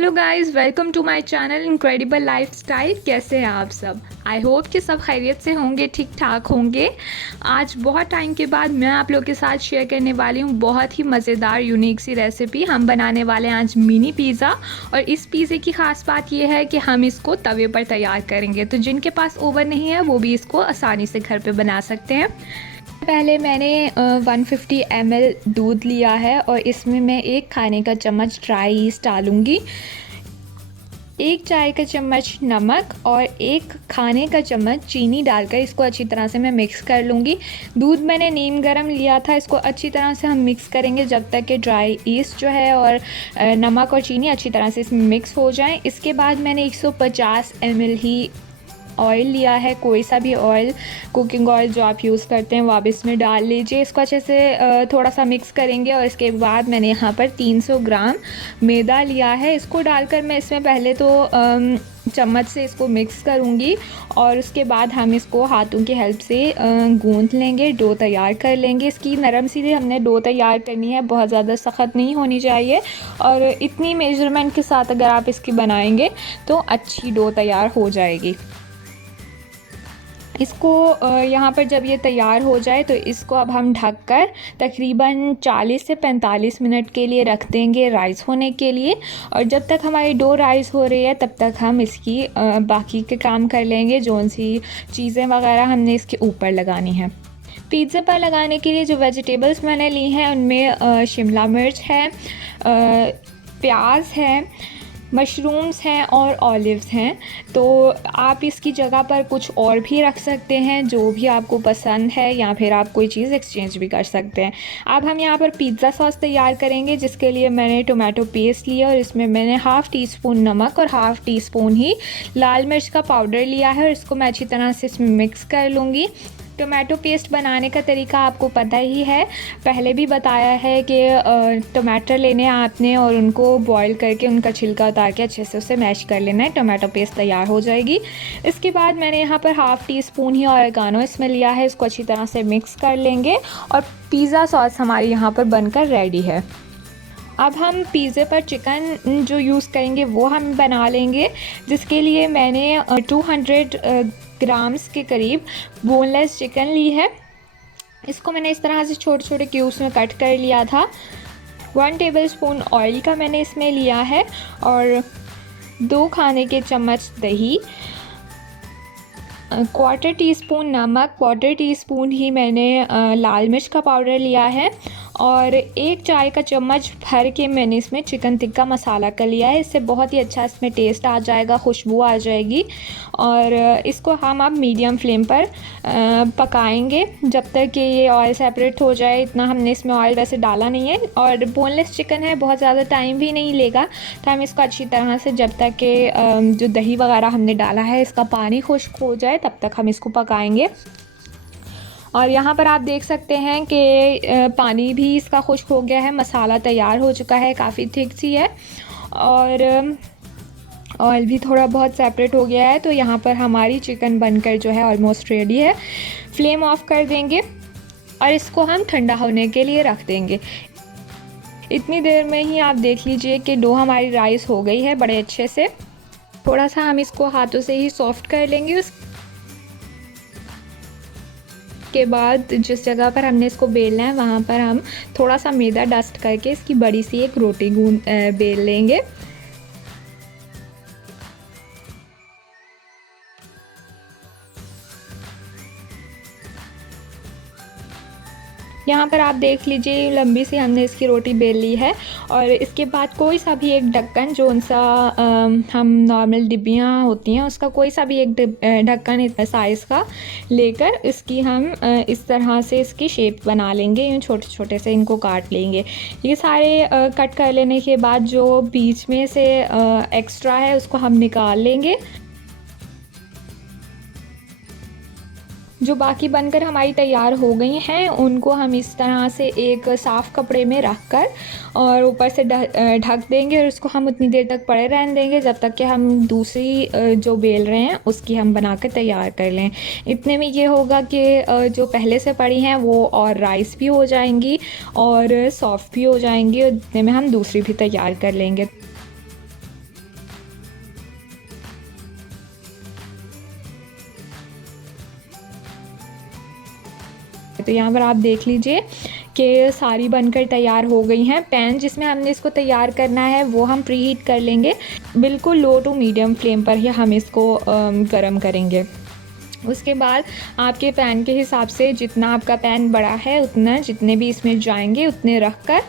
Hello guys, welcome to my channel incredible lifestyle. कैसे हैं आप सब? आई होप कि सब खैरियत से होंगे, ठीक ठाक होंगे। आज बहुत टाइम के बाद मैं आप लोग के साथ शेयर करने वाली हूँ बहुत ही मज़ेदार यूनिक सी रेसिपी। हम बनाने वाले हैं आज मिनी पिज़्ज़ा, और इस पिज़्ज़े की ख़ास बात यह है कि हम इसको तवे पर तैयार करेंगे, तो जिनके पास ओवन नहीं है वो भी इसको आसानी से घर पे बना सकते हैं। पहले मैंने 150 ml दूध लिया है और इसमें मैं एक खाने का चम्मच ड्राई ईस्ट डालूँगी, एक चाय का चम्मच नमक और एक खाने का चम्मच चीनी डालकर इसको अच्छी तरह से मैं मिक्स कर लूँगी। दूध मैंने नीम गरम लिया था। इसको अच्छी तरह से हम मिक्स करेंगे जब तक कि ड्राई ईस्ट जो है और नमक और चीनी अच्छी तरह से इसमें मिक्स हो जाएं। इसके बाद मैंने 150 ml ही ऑयल लिया है, कोई सा भी ऑयल, कुकिंग ऑयल जो आप यूज़ करते हैं वो आप इसमें डाल लीजिए। इसको अच्छे से थोड़ा सा मिक्स करेंगे और इसके बाद मैंने यहाँ पर 300 ग्राम मैदा लिया है। इसको डालकर मैं इसमें पहले तो चम्मच से इसको मिक्स करूँगी और उसके बाद हम इसको हाथों की हेल्प से गूंथ लेंगे, डो तैयार कर लेंगे। इसकी नरम सीधी हमने डो तैयार करनी है, बहुत ज़्यादा सख्त नहीं होनी चाहिए। और इतनी मेजरमेंट के साथ अगर आप इसकी बनाएंगे तो अच्छी डो तैयार हो जाएगी। इसको यहाँ पर जब ये तैयार हो जाए तो इसको अब हम ढककर तकरीबन 40 से 45 मिनट के लिए रख देंगे राइस होने के लिए। और जब तक हमारी डो राइस हो रही है तब तक हम इसकी बाकी के काम कर लेंगे, जो सी चीज़ें वगैरह हमने इसके ऊपर लगानी है। पिज़्ज़ा पर लगाने के लिए जो वेजिटेबल्स मैंने ली हैं उनमें शिमला मिर्च है, प्याज है, मशरूम्स हैं और ऑलिव्स हैं। तो आप इसकी जगह पर कुछ और भी रख सकते हैं जो भी आपको पसंद है, या फिर आप कोई चीज़ एक्सचेंज भी कर सकते हैं। अब हम यहाँ पर पिज़्ज़ा सॉस तैयार करेंगे, जिसके लिए मैंने टोमेटो पेस्ट लिया और इसमें मैंने हाफ़ टी स्पून नमक और हाफ़ टी स्पून ही लाल मिर्च का पाउडर लिया है और इसको मैं अच्छी तरह से इसमें मिक्स कर लूँगी। टोमेटो पेस्ट बनाने का तरीका आपको पता ही है, पहले भी बताया है कि टमाटर लेने आपने और उनको बॉईल करके उनका छिलका उतार के अच्छे से उसे मैश कर लेना है, टोमेटो पेस्ट तैयार हो जाएगी। इसके बाद मैंने यहाँ पर हाफ़ टी स्पून ही ऑरिगेनो इसमें लिया है, इसको अच्छी तरह से मिक्स कर लेंगे और पिज़्ज़ा सॉस हमारी यहाँ पर बनकर रेडी है। अब हम पिज़्ज़े पर चिकन जो यूज़ करेंगे वो हम बना लेंगे, जिसके लिए मैंने 200 ग्राम्स के करीब बोनलेस चिकन ली है। इसको मैंने इस तरह से छोटे छोटे क्यूब्स में कट कर लिया था। 1 टेबलस्पून ऑयल का मैंने इसमें लिया है और 2 खाने के चम्मच दही, 1/4 टीस्पून नमक, 1/4 टीस्पून ही मैंने लाल मिर्च का पाउडर लिया है और 1 चाय का चम्मच भर के मैंने इसमें चिकन टिक्का मसाला का लिया है। इससे बहुत ही अच्छा इसमें टेस्ट आ जाएगा, खुशबू आ जाएगी। और इसको हम अब मीडियम फ्लेम पर पकाएंगे जब तक कि ये ऑयल सेपरेट हो जाए। इतना हमने इसमें ऑयल वैसे डाला नहीं है और बोनलेस चिकन है, बहुत ज़्यादा टाइम भी नहीं लेगा। तो हम इसको अच्छी तरह से जब तक कि जो दही वगैरह हमने डाला है इसका पानी खुश्क हो जाए तब तक हम इसको पकाएंगे। और यहाँ पर आप देख सकते हैं कि पानी भी इसका खुश्क हो गया है, मसाला तैयार हो चुका है, काफ़ी थिक सी है और ऑयल भी थोड़ा बहुत सेपरेट हो गया है। तो यहाँ पर हमारी चिकन बनकर जो है ऑलमोस्ट रेडी है। फ्लेम ऑफ कर देंगे और इसको हम ठंडा होने के लिए रख देंगे। इतनी देर में ही आप देख लीजिए कि डो हमारी राइस हो गई है बड़े अच्छे से। थोड़ा सा हम इसको हाथों से ही सॉफ्ट कर लेंगे। के बाद जिस जगह पर हमने इसको बेलना है वहाँ पर हम थोड़ा सा मैदा डस्ट करके इसकी बड़ी सी एक रोटी बेल लेंगे। यहाँ पर आप देख लीजिए लंबी सी हमने इसकी रोटी बेल ली है। और इसके बाद कोई सा भी एक ढक्कन, जो उनसा हम नॉर्मल डिब्बियाँ होती हैं उसका कोई सा भी एक ढक्कन साइज़ का लेकर इसकी हम इस तरह से इसकी शेप बना लेंगे। यूँ छोटे छोटे से इनको काट लेंगे। ये सारे कट कर लेने के बाद जो बीच में से एक्स्ट्रा है उसको हम निकाल लेंगे। जो बाकी बनकर हमारी तैयार हो गई हैं उनको हम इस तरह से एक साफ़ कपड़े में रख कर और ऊपर से ढक देंगे और उसको हम उतनी देर तक पड़े रहने देंगे जब तक कि हम दूसरी जो बेल रहे हैं उसकी हम बना कर तैयार कर लें। इतने में ये होगा कि जो पहले से पड़ी हैं वो और राइस भी हो जाएंगी और सॉफ्ट भी हो जाएंगी और इतने में हम दूसरी भी तैयार कर लेंगे। तो यहाँ पर आप देख लीजिए कि सारी बनकर तैयार हो गई हैं। पैन जिसमें हमने इसको तैयार करना है वो हम प्री हीट कर लेंगे, बिल्कुल लो टू मीडियम फ्लेम पर ही हम इसको गर्म करेंगे। उसके बाद आपके पैन के हिसाब से जितना आपका पैन बड़ा है उतना, जितने भी इसमें जाएंगे उतने रख कर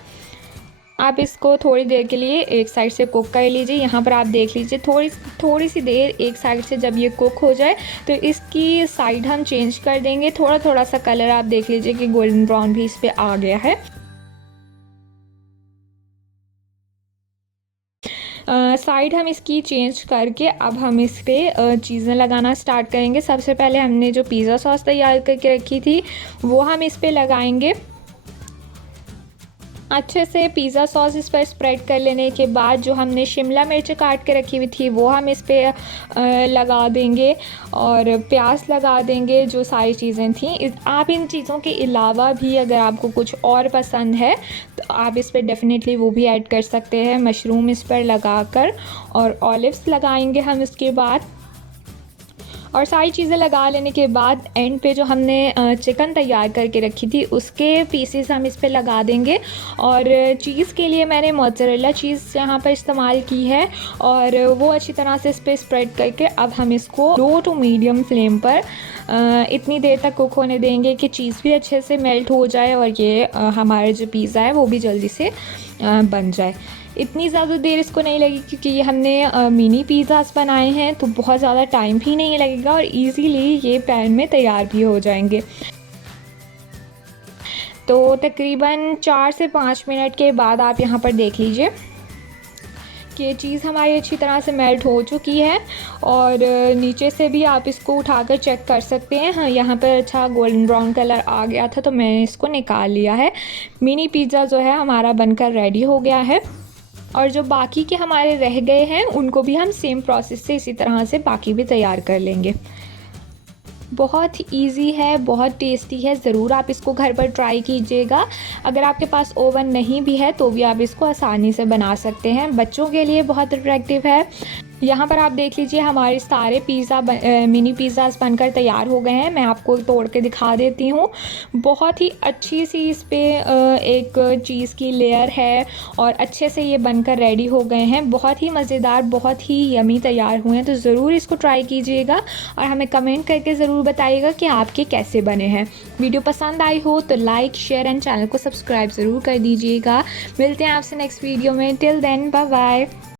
आप इसको थोड़ी देर के लिए एक साइड से कुक कर लीजिए। यहाँ पर आप देख लीजिए थोड़ी सी देर एक साइड से जब ये कुक हो जाए तो इसकी साइड हम चेंज कर देंगे। थोड़ा सा कलर आप देख लीजिए कि गोल्डन ब्राउन भी इस पर आ गया है। साइड हम इसकी चेंज करके अब हम इस पर चीज़ें लगाना स्टार्ट करेंगे। सबसे पहले हमने जो पिज़्ज़ा सॉस तैयार करके रखी थी वो हम इस पर लगाएंगे। अच्छे से पिज़्ज़ा सॉस इस पर स्प्रेड कर लेने के बाद जो हमने शिमला मिर्च काट के रखी हुई थी वो हम इस पर लगा देंगे और प्याज लगा देंगे। जो सारी चीज़ें थी, आप इन चीज़ों के अलावा भी अगर आपको कुछ और पसंद है तो आप इस पर डेफिनेटली वो भी ऐड कर सकते हैं। मशरूम इस पर लगाकर और ऑलिव्स लगाएंगे हम इसके बाद। और सारी चीज़ें लगा लेने के बाद एंड पे जो हमने चिकन तैयार करके रखी थी उसके पीसेस हम इस पे लगा देंगे। और चीज़ के लिए मैंने मोज़रेला चीज़ यहाँ पर इस्तेमाल की है और वो अच्छी तरह से इस पर स्प्रेड करके अब हम इसको लो टू मीडियम फ्लेम पर इतनी देर तक कुक होने देंगे कि चीज़ भी अच्छे से मेल्ट हो जाए और ये हमारा जो पिज़्ज़ा है वो भी जल्दी से बन जाए। इतनी ज़्यादा देर इसको नहीं लगी क्योंकि ये हमने मिनी पिज़्ज़ास बनाए हैं तो बहुत ज़्यादा टाइम भी नहीं लगेगा और इजीली ये पैन में तैयार भी हो जाएंगे। तो तकरीबन 4 से 5 मिनट के बाद आप यहाँ पर देख लीजिए कि चीज़ हमारी अच्छी तरह से मेल्ट हो चुकी है और नीचे से भी आप इसको उठाकर चेक कर सकते हैं। हाँ, यहाँ पर अच्छा गोल्डन ब्राउन कलर आ गया था तो मैंने इसको निकाल लिया है। मिनी पिज़्ज़ा जो है हमारा बनकर रेडी हो गया है और जो बाकी के हमारे रह गए हैं उनको भी हम सेम प्रोसेस से इसी तरह से बाकी भी तैयार कर लेंगे। बहुत इजी है, बहुत टेस्टी है, ज़रूर आप इसको घर पर ट्राई कीजिएगा। अगर आपके पास ओवन नहीं भी है तो भी आप इसको आसानी से बना सकते हैं। बच्चों के लिए बहुत अट्रैक्टिव है। यहाँ पर आप देख लीजिए हमारे सारे मिनी पिज़्ज़ास बनकर तैयार हो गए हैं। मैं आपको तोड़ के दिखा देती हूँ। बहुत ही अच्छी सी इस पर एक चीज़ की लेयर है और अच्छे से ये बनकर रेडी हो गए हैं। बहुत ही मज़ेदार, बहुत ही यमी तैयार हुए हैं। तो ज़रूर इसको ट्राई कीजिएगा और हमें कमेंट करके ज़रूर बताइएगा कि आपके कैसे बने हैं। वीडियो पसंद आई हो तो लाइक, शेयर एंड चैनल को सब्सक्राइब ज़रूर कर दीजिएगा। मिलते हैं आपसे नेक्स्ट वीडियो में। Till then, bye bye.